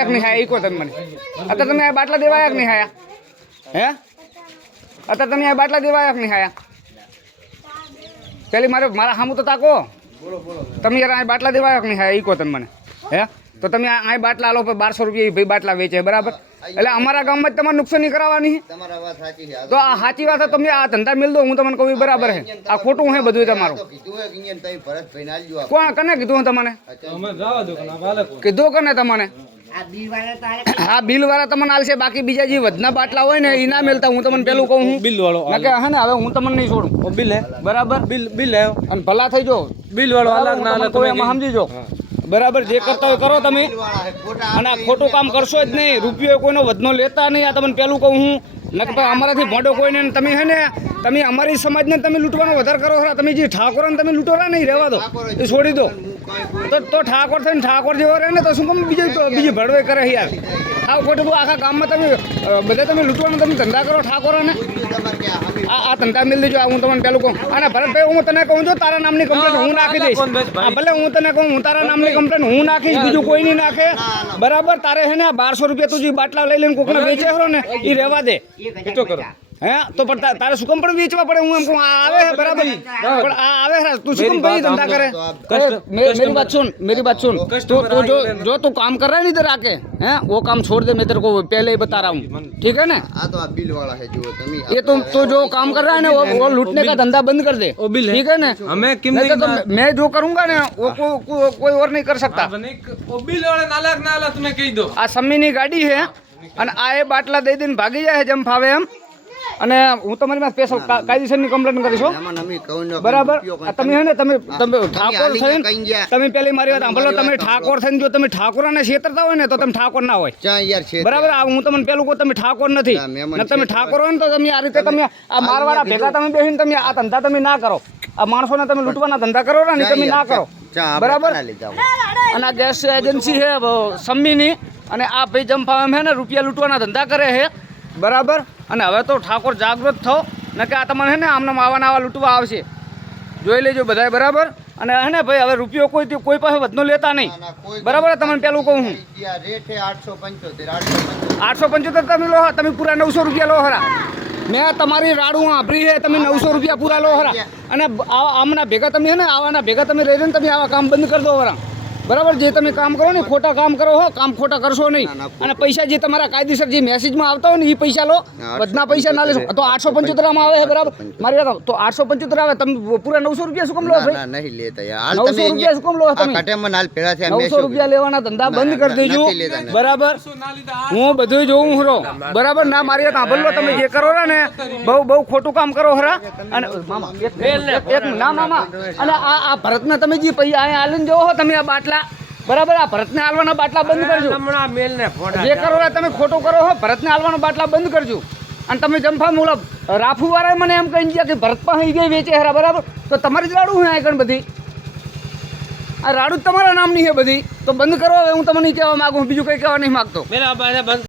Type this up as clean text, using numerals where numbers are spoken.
દેવાયા કે નહીં હાયા એ કહો તમે મને. અત્યારે તમે આ બાટલા દેવાયા કે નહીં હાયા? હે અત્યારે તમે આ બાટલા દેવાયા કે નહીં હાયા? પેલી મારા સામું તો તાકો. તમે યાર આ બાટલા દેવાયા કે નહીં હાયા એ કહો તમે મને. હે તો તમે આ બાટલા આલો 1200 રૂપિયા ભાઈ બાટલા વેચે બરાબર. એટલે અમારા ગામમાં જ તમારે નુકસાની કરાવવાની તો આ સાચી વાત તમે આ ધંધા મિલ દો હું તમને કહું બરાબર છે. આ ખોટું છે બધું તમારું. કોણ કને કીધું તમને? કીધું કને તમને? હા બિલ વાળા તમને આલશે. બાકી બીજા જે વધના બાટલા હોય ને એ ના મેલતા. હું તમને પેલું કહું હું બિલ વાળો હે ને હવે હું તમને નહીં છોડું. બિલ હે બરાબર બિલ હે અને ભલા થઈ જો બિલ વાળો અલગ ના અલગ તમે સમજી જો બરાબર. જે કરતા હોય કરો તમે અને આ ખોટું કામ કરશો જ નહીં. રૂપિયો કોઈનો વધનો લેતા નહીં. આ તમને પેલું કહું હું નક ભાઈ અમારાથી ભોંડો કોઈને તમે હે ને તમે અમારી સમાજને તમે લૂંટવાનો વધારે કરો ખરા. તમે જે ઠાકોરને તમે લૂંટોરા નહીં રહેવા દો એ છોડી દો. તો ઠાકોર થઈને ઠાકોર જેવો રહે ને તો શું કેમ બીજી ભડવે કરે યાર? હા ખોટું તો આખા ગામમાં તમે બધા તમે લૂંટવાનો તમે ધંધા કરો ઠાકોરોને. આ ધંધા મિલ દેજો. હું તમને પેલું કહું અને ભરતભાઈ હું તને કહું છું તારા નામની કમ્પ્લેન હું નાખી દઈશ. ભલે હું તને કહું હું તારા નામની કમ્પ્લેન હું નાખીશ. બીજું કોઈ નહીં નાખે બરાબર. તારે હે ને 1200 રૂપિયા તું જે બાટલા લઈ લઈને કોકને વેચે ખરો ને એ રહેવા દે. હે તો પણ તારે શું કામ પણ વેચવા પડે? હું એમ કહું આવે છે બરાબર પણ આ આવે તું શું કામ ભાઈ ધંધા કરે? मेरी बात सुन तो जो तू काम कर रहा है इधर आके हैं वो काम छोड़ दे. मैं तेरे को पहले ही बता रहा हूँ ठीक है ना? बिल वाला है जो ये तो जो काम कर रहा है ना वो लूटने का धंधा बंद कर दे. ठीक है ना? मैं जो करूंगा ना वो कोई और नहीं कर सकता. बिल वाला नाला तुम्हें कही दो. આ સમ્મીની ગાડી છે અને આ એ બાટલા દઈ દઈને ભાગી જાય જેમ ફાવે એમ. અને હું તમારી માં સ્પેશિયલ કાયદેસરની કમ્પ્લેન કરીશ બરાબર. તમે હે ને તમે ઠાકોર થઈને તમે પેલી મારી વાત સાંભળો. તમે ઠાકોર થઈને જો તમે ઠાકોરાને છેતરતા હોય ને તો તમે ઠાકોર ના હોય બરાબર. હું તમને પેલું કહું તમે ઠાકોર નથી. તમે ઠાકોર હોય ને તો તમે આ રીતે તમે આ મારવાળા ભેગા તમે બેસીને તમે આ ધંધા તમે ના કરો. આ માણસોને તમે લૂંટવાના ધંધા કરો ને તમે ના કરો બરાબર. અને આ ગેસ એજન્સી છે સમ્મીની અને આ ભાઈ જમફા એમ હે ને રૂપિયા લૂંટવાના ધંધા કરે છે બરાબર. અને હવે તો ઠાકોર જાગૃત થો ને કે આ તમને હે ને આમને આવા લૂંટવા આવશે. જોઈ લેજો બધાય બરાબર. અને હે ને ભાઈ હવે રૂપિયો કોઈ પાસે વધનો લેતા નહીં બરાબર. તમને પેલું કહું હું 875 તમે લો. તમે પૂરા 900 રૂપિયા લો ખરા. મેં તમારી રાડું વાપરી છે. તમે 900 રૂપિયા પૂરા લો ખરા. અને આમના ભેગા તમે હે ને આવાના ભેગા તમે રહીને તમે આવા કામ બંધ કરી દો ખરા બરાબર. જે તમે કામ કરો ને ખોટા કામ કરો હો કામ ખોટા કરશો નહીં. અને પૈસા જે તમારા કાયદેસર જે મેસેજમાં આવતા હોય ને એ પૈસા લો. વધના પૈસા ના લેશો. તો 875 આવે છે બરાબર. મારી વાત તો 875 આવે. તમે પૂરા 900 રૂપિયા શું કામ લો ભાઈ? નહીં લેતા યાર. 900 રૂપિયા શું કામ લો તમે? 900 રૂપિયા લેવાના ધંધા બંધ કરી દેજો બરાબર. હું બધું જોઉં હરો બરાબર. ના મારી વાત સાંભળો. તમે જે કરો ને બહુ ખોટું કામ કરો હરા. અને મામા એક ના મામા અને આ ભરતને તમે જે પૈસા અહીંયા આલીને જોવો હો તમે આ બાટલા બરાબર. આ ભરતને હાલવાના બાટલા બંધ કરજો. જે કરો તમે ખોટું કરો હો ભરતને હાલવાના બાટલા બંધ કરજો. અને તમે જમફા મોલા રાફુ વાળા મને એમ કહી ગયા કે ભરત પાસે ગઈ વેચે હરા બરાબર. તો તમારી જ રાડું હોય આગળ બધી આ રાડું તમારા નામની છે બધી. તો બંધ કરો. હવે હું તમને કહેવા માંગુ બીજું કંઈ કહેવા નહીં માગતો.